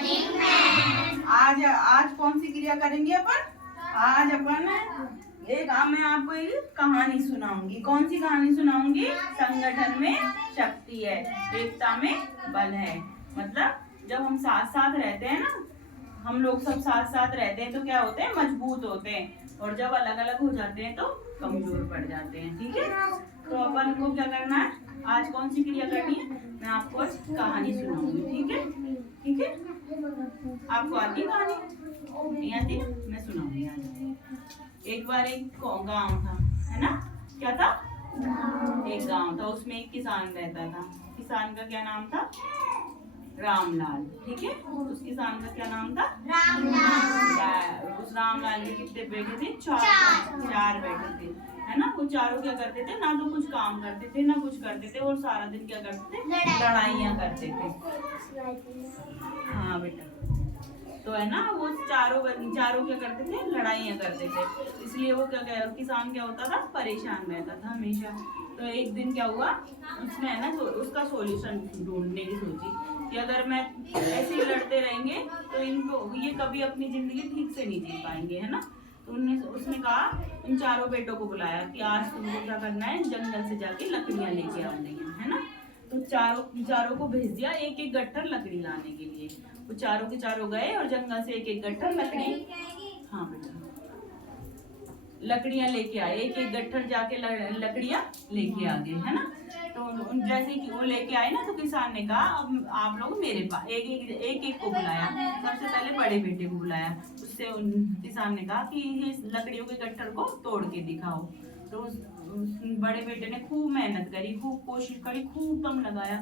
Morning ma'am. आज आज कौन सी क्रिया करेंगे अपन? आज अपन मैं आपको एक कहानी सुनाऊंगी। कौन सी कहानी सुनाऊंगी? संगठन में शक्ति है, एकता में बल है। मतलब जब हम साथ साथ रहते हैं ना, हम लोग सब साथ साथ रहते हैं तो क्या होते हैं? मजबूत होते हैं। और जब अलग अलग हो जाते हैं तो कमजोर पड़ जाते हैं। ठीक है, तो अपन को क्या करना है? आज कौन सी क्रिया करनी है? मैं आपको आज कहानी सुनाऊंगी। ठीक है, ठीक है। आपको आती है कहानी? नहीं आती? मैं सुनाऊंगी आज। एक बार एक गांव था, है ना? क्या था? एक गांव था, उसमें एक किसान रहता था। किसान का क्या नाम था? रामलाल। ठीक है, उस किसान का क्या नाम था? रामलाल। उस रामलाल के कितने बेटे थे? चार बेटे थे, है ना? वो चारों क्या करते थे? ना तो कुछ काम करते थे ना कुछ करते थे, और सारा दिन क्या करते थे? लड़ाइयाँ करते थे। हाँ बेटा, तो है ना, वो चारों क्या करते थे? लड़ाइयाँ करते थे। इसलिए वो किसान क्या होता था? परेशान रहता था हमेशा। तो एक दिन क्या हुआ, उसने है ना उसका सॉल्यूशन ढूंढने की सोची कि अगर मैं ऐसे ही लड़ते रहेंगे तो इनको ये कभी अपनी जिंदगी ठीक से नहीं जी पाएंगे, है ना? तो उसने कहा, इन चारों बेटों को बुलाया कि आज तुमको क्या करना है? जंगल से जाके लकड़ियाँ लेके आनी है ना? तो चारों को भेज दिया एक एक गट्ठर लकड़ी लाने के लिए। वो चारों के चारों गए और जंगल से एक एक गट्ठर लकड़ी, हाँ बेटा, लकड़ियां लेके आए। एक एक गट्ठर जाके लकड़ियां लेके आ गए, है ना? तो जैसे कि वो लेके आए ना, तो किसान ने कहा, अब आप लोग मेरे पास एक एक को बुलाया। सबसे पहले बड़े बेटे को बुलाया। उससे किसान ने कहा कि इस लकड़ियों के गट्ठर को तोड़ के दिखाओ। तो उस बड़े बेटे ने खूब मेहनत करी, खूब कोशिश करी, खूब दम लगाया,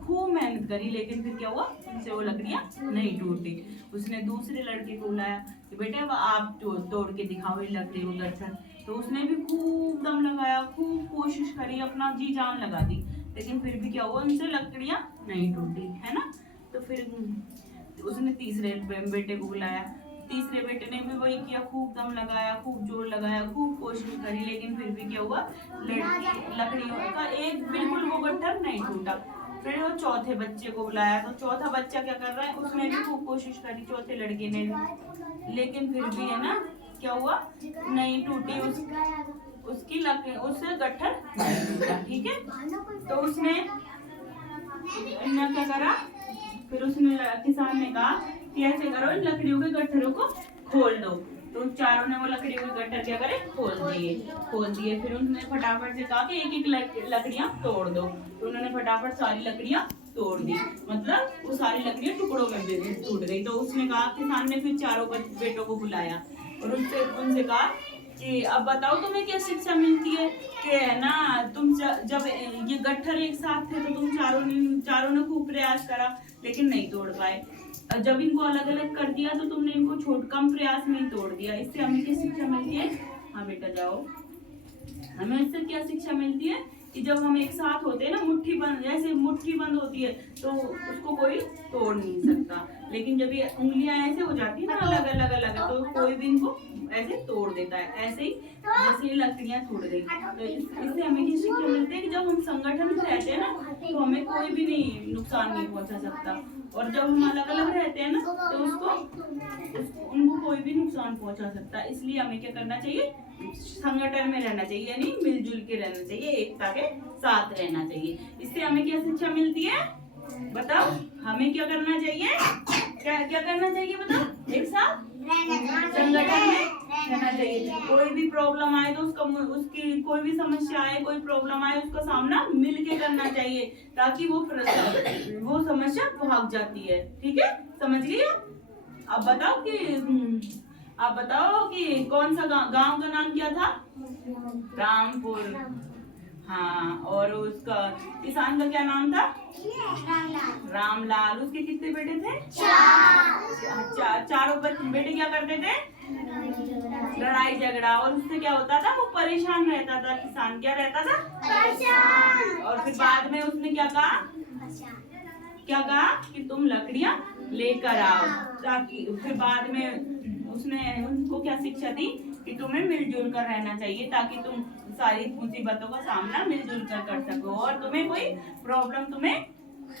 खूब मेहनत करी, लेकिन फिर क्या हुआ? उनसे वो लकड़ियां नहीं टूटी। उसने दूसरे लड़के को बुलाया कि बेटे अब आप तोड़ के दिखाओ ये लकड़ी वो गट्ठर। तो उसने भी खूब दम लगाया, खूब कोशिश करी, अपना जी जान लगा दी, लेकिन फिर भी क्या हुआ? उनसे लकड़ियां नहीं टूटी, है ना? तो फिर उसने तीसरे बेटे को बुलाया। तीसरे बेटे ने भी वही किया, खूब दम लगाया, खूब जोर लगाया, खूब कोशिश करी, लेकिन फिर भी क्या हुआ? लकड़ियों का एक बिल्कुल वो गट्ठर नहीं टूटा। फिर वो चौथे बच्चे को बुलाया। तो चौथा बच्चा क्या कर रहा है? उसने भी खूब कोशिश करी, चौथे लड़के ने भी, लेकिन फिर भी है ना, क्या हुआ? नहीं टूटी उसकी लकड़ी, उससे गट्ठर नहीं टूटा। ठीक है, तो उसने क्या करा? फिर उसने किसान ने कहा कि ऐसे करो, इन लकड़ियों के गट्ठरों को खोल दो। तो चारों ने वो लकड़ियों के गट्ठर क्या करे? खोल दिए। फिर उन्होंने फटाफट से कहा कि एक एक लकड़ियां तोड़ दो। तो उन्होंने फटाफट सारी लकड़ियां तोड़ दी, मतलब वो सारी लकड़ियां टुकड़ों में टूट गई। तो उसने कहा, किसान ने फिर चारों बेटों को बुलाया और उनसे कहा कि अब बताओ तुम्हें क्या शिक्षा मिलती है कि है ना, तुम जब ये गट्ठर एक साथ थे तो तुम चारों ने खूब प्रयास करा, लेकिन नहीं तोड़ पाए। जब इनको अलग अलग कर दिया तो तुमने इनको कम प्रयास में ही तोड़ दिया। इससे हमें क्या शिक्षा मिलती है? हाँ बेटा जाओ। हमें इससे क्या शिक्षा मिलती है कि जब हम एक साथ होते हैं ना, जैसे मुट्ठी बंद होती है तो उसको कोई तोड़ नहीं सकता, लेकिन जब ये उंगलियां ऐसे हो जाती है ना अलग अलग तो कोई भी इनको ऐसे तोड़ देता है। ऐसे ही जैसे लकड़ियां टूट गई। तो इससे हमें ये शिक्षा मिलती है कि जब हम संगठन में रहते हैं ना, तो हमें कोई भी नहीं नुकसान नहीं पहुंचा सकता, और जब हम अलग अलग रहते हैं ना तो उनको कोई भी नुकसान पहुंचा सकता है। इसलिए हमें क्या करना चाहिए? संगठन में रहना चाहिए, यानी मिलजुल के रहना चाहिए, एकता के साथ रहना चाहिए। इससे हमें क्या शिक्षा मिलती है? बताओ, हमें क्या करना चाहिए? क्या करना चाहिए बताओ? एक साथ संगठन में रहना चाहिए। कोई भी प्रॉब्लम आए तो उसकी कोई भी समस्या आए, कोई प्रॉब्लम आए, उसका सामना मिल के करना चाहिए, ताकि वो समस्या भाग जाती है। ठीक है, समझ गई? आप बताओ कि कौन सा गांव का नाम क्या था? रामपुर। हाँ, और उसका किसान का क्या नाम था? रामलाल। उसके कितने बेटे थे? चारों बेटे क्या करते थे? लड़ाई झगड़ा, और उससे क्या होता था? वो परेशान रहता था। किसान क्या रहता था? परेशान। और फिर बाद में उसने क्या कहा कि तुम लकड़ियां लेकर आओ, ताकि फिर बाद में उसने उनको क्या शिक्षा दी कि तुम्हें मिलजुल कर रहना चाहिए, ताकि तुम सारी मुसीबतों का सामना मिलजुल कर सको और तुम्हें कोई प्रॉब्लम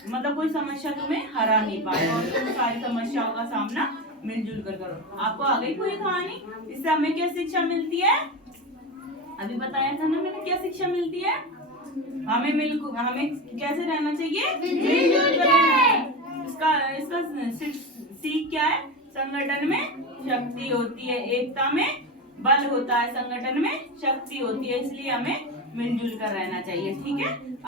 मतलब कोई समस्या तुम्हें हरा नहीं पाए और तुम सारी समस्याओं का सामना मिलजुल कर करो। आपको आ गई पूरी कहानी? इससे हमें क्या शिक्षा मिलती है? अभी बताया था ना मैंने, क्या शिक्षा मिलती है? हमें कैसे रहना चाहिए? मिलजुल कर। इसका इसका सीख क्या है? संगठन में शक्ति होती है, एकता में बल होता है, संगठन में शक्ति होती है, इसलिए हमें मिलजुल कर रहना चाहिए। ठीक है।